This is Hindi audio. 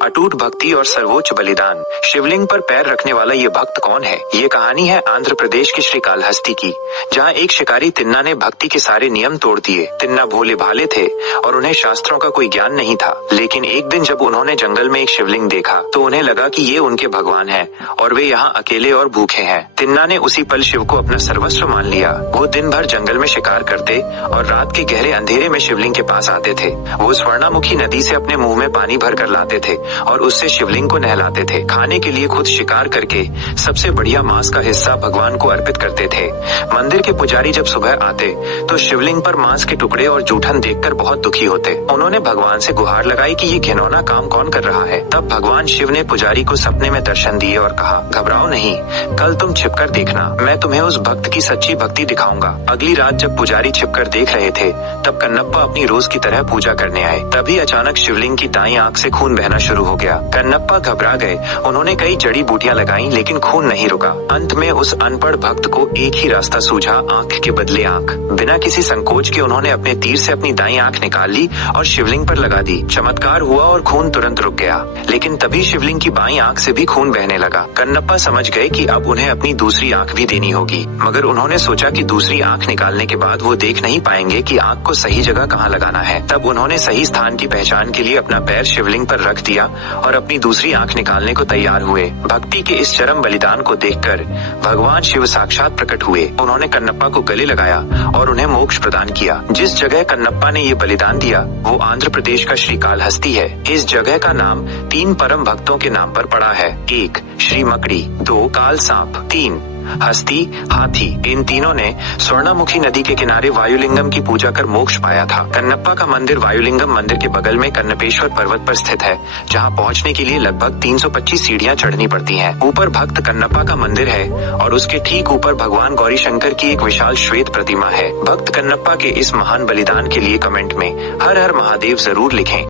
अटूट भक्ति और सर्वोच्च बलिदान। शिवलिंग पर पैर रखने वाला ये भक्त कौन है? ये कहानी है आंध्र प्रदेश के श्रीकालहस्ती की, जहाँ एक शिकारी तिन्ना ने भक्ति के सारे नियम तोड़ दिए। तिन्ना भोले भाले थे और उन्हें शास्त्रों का कोई ज्ञान नहीं था, लेकिन एक दिन जब उन्होंने जंगल में एक शिवलिंग देखा तो उन्हें लगा कि ये उनके भगवान है और वे यहाँ अकेले और भूखे हैं। तिन्ना ने उसी पल शिव को अपना सर्वस्व मान लिया। वो दिन भर जंगल में शिकार करते और रात के गहरे अंधेरे में शिवलिंग के पास आते थे। वो स्वर्णामुखी नदी से अपने मुंह में पानी भर कर लाते थे और उससे शिवलिंग को नहलाते थे। खाने के लिए खुद शिकार करके सबसे बढ़िया मांस का हिस्सा भगवान को अर्पित करते थे। मंदिर के पुजारी जब सुबह आते तो शिवलिंग पर मांस के टुकड़े और जूठन देखकर बहुत दुखी होते। उन्होंने भगवान से गुहार लगाई कि ये घिनौना काम कौन कर रहा है। तब भगवान शिव ने पुजारी को सपने में दर्शन दिए और कहा, घबराओ नहीं, कल तुम छिपकर देखना, मैं तुम्हें उस भक्त की सच्ची भक्ति दिखाऊंगा। अगली रात जब पुजारी छिपकर देख रहे थे तब कन्नप्पा अपनी रोज की तरह पूजा करने आए। तभी अचानक शिवलिंग की दाईं आंख से खून बहना शुरू हो गया। कन्नप्पा घबरा गए। उन्होंने कई जड़ी बूटियां लगाई लेकिन खून नहीं रुका। अंत में उस अनपढ़ भक्त को एक ही रास्ता सूझा, आंख के बदले आंख। बिना किसी संकोच के उन्होंने अपने तीर से अपनी दाईं आंख निकाल ली और शिवलिंग पर लगा दी। चमत्कार हुआ और खून तुरंत रुक गया, लेकिन तभी शिवलिंग की बाईं आंख से भी खून बहने लगा। कन्नप्पा समझ गए कि अब उन्हें अपनी दूसरी आंख भी देनी होगी, मगर उन्होंने सोचा कि दूसरी आंख निकालने के बाद वो देख नहीं पाएंगे कि आंख को सही जगह कहाँ लगाना है। तब उन्होंने सही स्थान की पहचान के लिए अपना पैर शिवलिंग पर रख दिया और अपनी दूसरी आंख निकालने को तैयार हुए। भक्ति के इस चरम बलिदान को देखकर भगवान शिव साक्षात प्रकट हुए। उन्होंने कन्नप्पा को गले लगाया और उन्हें मोक्ष प्रदान किया। जिस जगह कन्नप्पा ने ये बलिदान दिया वो आंध्र प्रदेश का श्रीकालहस्ती है। इस जगह का नाम 3 परम भक्तों के नाम पर पड़ा है। 1 श्री मकड़ी, 2 काल सांप, 3 हस्ती हाथी। इन तीनों ने स्वर्णामुखी नदी के किनारे वायुलिंगम की पूजा कर मोक्ष पाया था। कन्नप्पा का मंदिर वायुलिंगम मंदिर के बगल में कन्नपेश्वर पर्वत पर स्थित है, जहां पहुंचने के लिए लगभग 325 सीढ़ियां चढ़नी पड़ती हैं। ऊपर भक्त कन्नप्पा का मंदिर है और उसके ठीक ऊपर भगवान गौरी शंकर की एक विशाल श्वेत प्रतिमा है। भक्त कन्नप्पा के इस महान बलिदान के लिए कमेंट में हर हर महादेव जरूर लिखें।